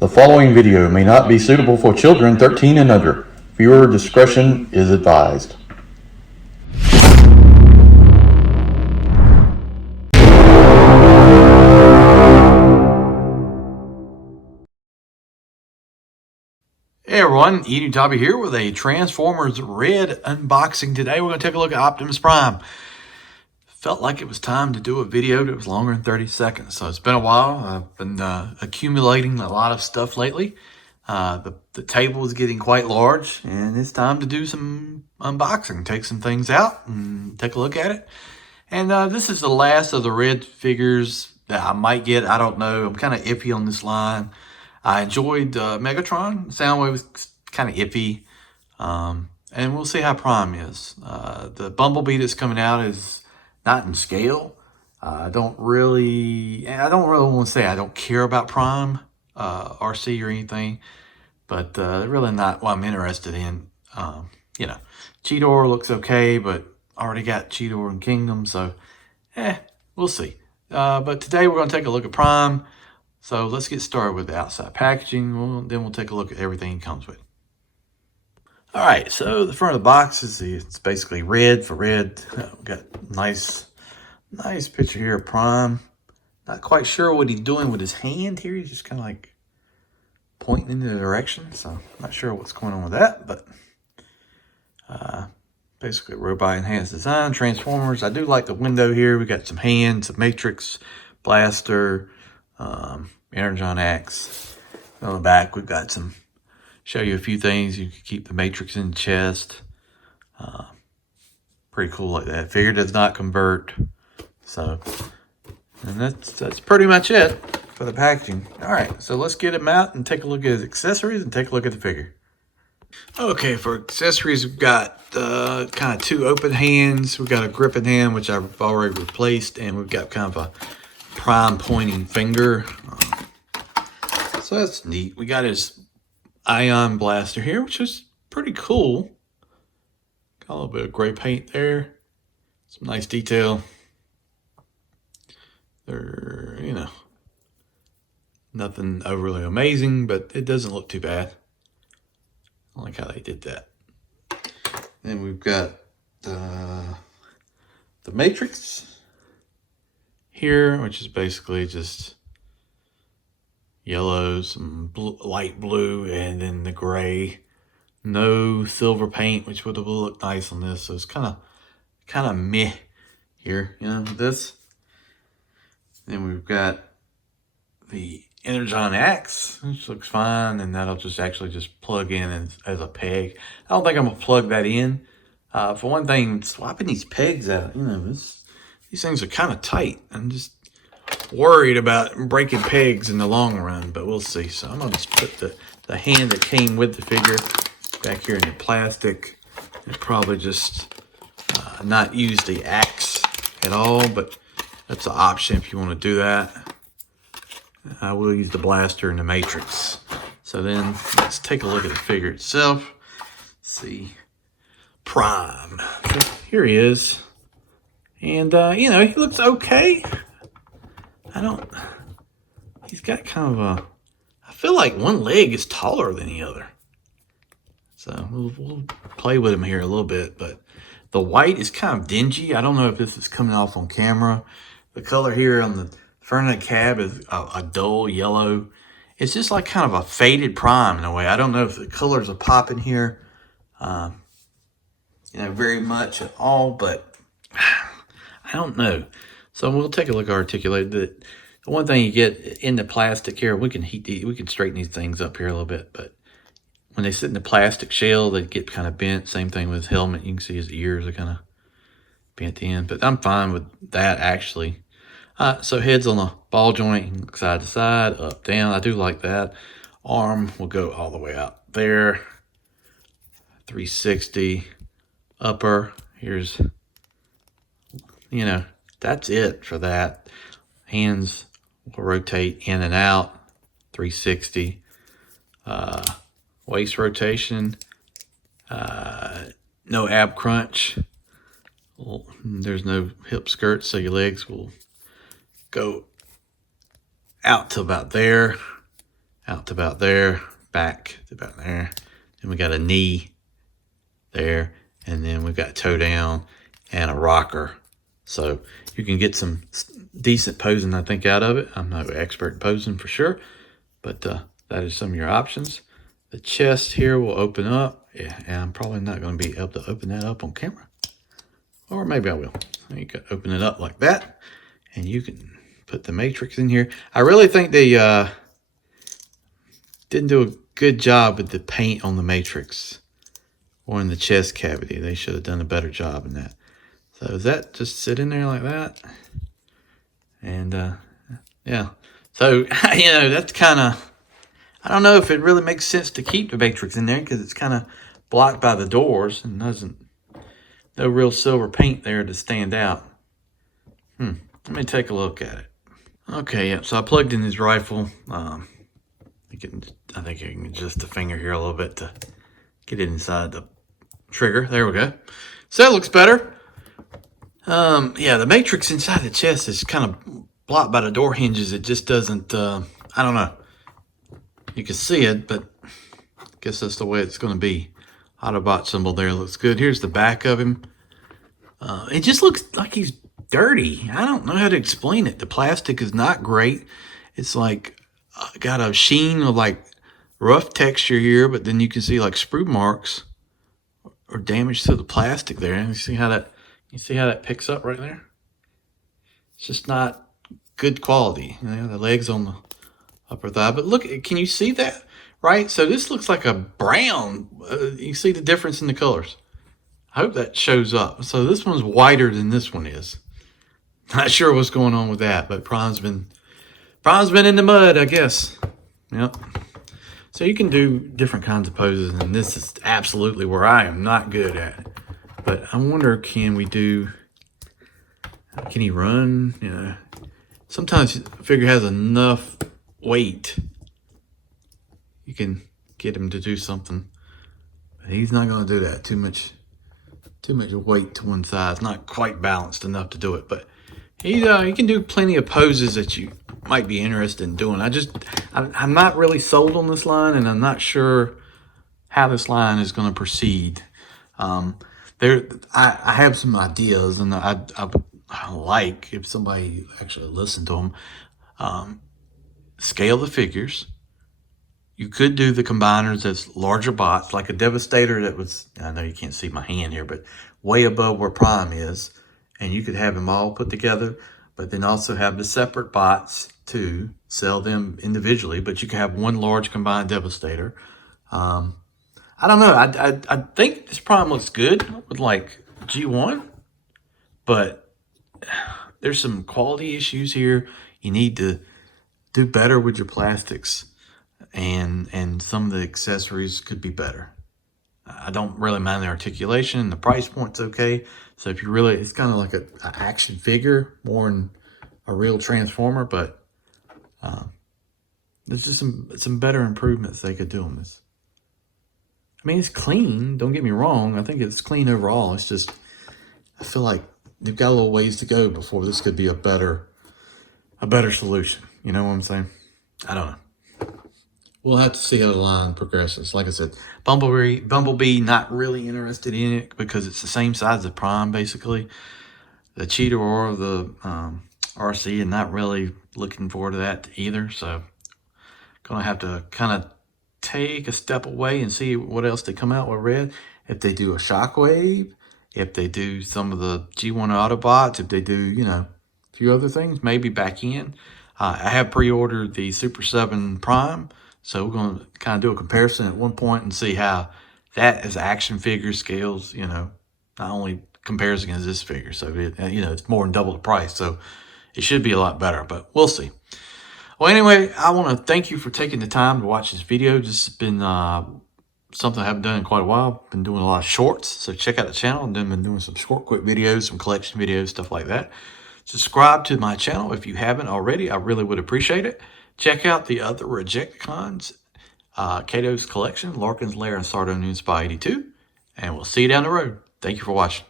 The following video may not be suitable for children 13 and under. Viewer discretion is advised. Hey everyone, Enewtabie here with a Transformers R.E.D unboxing. Today we're going to take a look at Optimus Prime. Felt like it was time to do a video that was longer than 30 seconds. So it's been a while. I've been accumulating a lot of stuff lately. The table is getting quite large and it's time to do some unboxing. Take some things out and take a look at it. And this is the last of the R.E.D figures that I might get. I don't know. I'm kind of iffy on this line. I enjoyed Megatron. Soundwave was kind of iffy. And we'll see how Prime is. The Bumblebee that's coming out is not in scale. I don't really want to say I don't care about Prime, RC or anything, but really not what I'm interested in. Cheetor looks okay, but I already got Cheetor and Kingdom, so we'll see. But today we're going to take a look at Prime. So let's get started with the outside packaging. Then we'll take a look at everything it comes with. All right, so the front of the box it's basically R.E.D for R.E.D. We've got nice picture here of Prime. Not quite sure what he's doing with his hand here. He's just kind of like pointing in the direction. So not sure what's going on with that, but basically robot enhanced design, Transformers. I do like the window here. We got some hands, a Matrix, blaster, Energon Axe. On the back, we've got show you a few things. You can keep the Matrix in the chest. Pretty cool like that. Figure does not convert. So, and that's pretty much it for the packaging. All right, so let's get him out and take a look at his accessories and take a look at the figure. Okay, for accessories, we've got kind of two open hands. We've got a gripping hand, which I've already replaced, and we've got kind of a Prime pointing finger. So that's neat. We got his ion blaster here, which is pretty cool. Got a little bit of gray paint there. Some nice detail. They're, nothing overly amazing, but it doesn't look too bad. I like how they did that. Then we've got the Matrix here, which is basically just yellow, some light blue, and then the gray. No silver paint, which would have looked nice on this. So it's kind of meh here, with this. Then we've got the Energon Axe, which looks fine, and that'll just plug in as a peg. I don't think I'm gonna plug that in. For one thing, swapping these pegs out, these things are kind of tight. I'm just worried about breaking pegs in the long run, but we'll see. So I'm gonna just put the hand that came with the figure back here in the plastic, and probably just not use the axe at all, but that's an option if you want to do that. I will use the blaster and the Matrix. So then let's take a look at the figure itself. Let's see. Prime. So here he is. And, he looks okay. He's got kind of I feel like one leg is taller than the other. So we'll play with him here a little bit, but the white is kind of dingy. I don't know if this is coming off on camera. The color here on the front of the cab is a dull yellow. It's just like kind of a faded Prime in a way. I don't know if the colors are popping here, very much at all, but I don't know. So we'll take a look at articulate. The one thing you get in the plastic here, we can straighten these things up here a little bit, but when they sit in the plastic shell, they get kind of bent. Same thing with his helmet. You can see his ears are kind of bent in, but I'm fine with that actually. So head's on a ball joint, side to side, up, down. I do like that. Arm will go all the way out there. 360. Upper. Here's, that's it for that. Hands will rotate in and out. 360. Waist rotation. No ab crunch. Well, there's no hip skirt, so your legs will go out to about there, out to about there, back to about there. Then we got a knee there, and then we've got toe down and a rocker. So you can get some decent posing, I think, out of it. I'm no expert in posing for sure, but that is some of your options. The chest here will open up. Yeah, and I'm probably not going to be able to open that up on camera. Or maybe I will. You can open it up like that, and you can put the matrix in here. I really think they didn't do a good job with the paint on the matrix or in the chest cavity. They should have done a better job in that. So does that just sit in there like that? And yeah. So, you know, that's kind of, I don't know if it really makes sense to keep the matrix in there because it's kind of blocked by the doors and no real silver paint there to stand out. Let me take a look at it. Okay, yeah, so I plugged in his rifle. I think I can adjust the finger here a little bit to get it inside the trigger. There we go. So that looks better. Yeah, the matrix inside the chest is kind of blocked by the door hinges. It just doesn't, I don't know. You can see it, but I guess that's the way it's going to be. Autobot symbol there looks good. Here's the back of him. It just looks like he's dirty. I don't know how to explain it. The plastic is not great. It's like got a sheen of like rough texture here, but then you can see like sprue marks or damage to the plastic there. You see how that picks up right there? It's just not good quality. You know, the legs on the upper thigh. But look, can you see that? Right? So this looks like a brown. You see the difference in the colors. I hope that shows up. So this one's whiter than this one is. Not sure what's going on with that, but Prime's been in the mud, I guess. Yep. So you can do different kinds of poses, and this is absolutely where I am not good at. But I wonder, can he run? You know, sometimes the figure has enough weight. You can get him to do something. But he's not going to do that. Too much weight to one side. It's not quite balanced enough to do it. But he can do plenty of poses that you might be interested in doing. I'm not really sold on this line, and I'm not sure how this line is going to proceed. I have some ideas, and I like if somebody actually listened to them. Scale the figures. You could do the combiners as larger bots, like a Devastator that was, I know you can't see my hand here, but way above where Prime is. And you could have them all put together, but then also have the separate bots to sell them individually. But you can have one large combined Devastator. I don't know. I think this Prime looks good with like G1, but there's some quality issues here. You need to do better with your plastics, and some of the accessories could be better. I don't really mind the articulation. The price point's okay. So if you really, it's kind of like an action figure more than a real Transformer, but there's just some better improvements they could do on this. I mean, it's clean. Don't get me wrong. I think it's clean overall. It's just, I feel like they've got a little ways to go before this could be a better solution. You know what I'm saying? I don't know. We'll have to see how the line progresses. Like I said, Bumblebee, not really interested in it because it's the same size as Prime, basically. The Cheetah or the RC, and not really looking forward to that either. So, gonna have to kind of take a step away and see what else they come out with R.E.D. If they do a Shockwave, if they do some of the G1 Autobots, if they do, you know, a few other things, maybe back in. I have pre-ordered the Super 7 Prime. So we're going to kind of do a comparison at one point and see how that as action figure scales, you know, not only compares against this figure. So, you know, it's more than double the price. So it should be a lot better, but we'll see. Well, anyway, I want to thank you for taking the time to watch this video. This has been something I haven't done in quite a while. Been doing a lot of shorts. So check out the channel. And then been doing some short, quick videos, some collection videos, stuff like that. Subscribe to my channel if you haven't already. I really would appreciate it. Check out the other Rejecticons, Kato's collection, Larkin's Lair, and Sardo Noon Spy 82. And we'll see you down the road. Thank you for watching.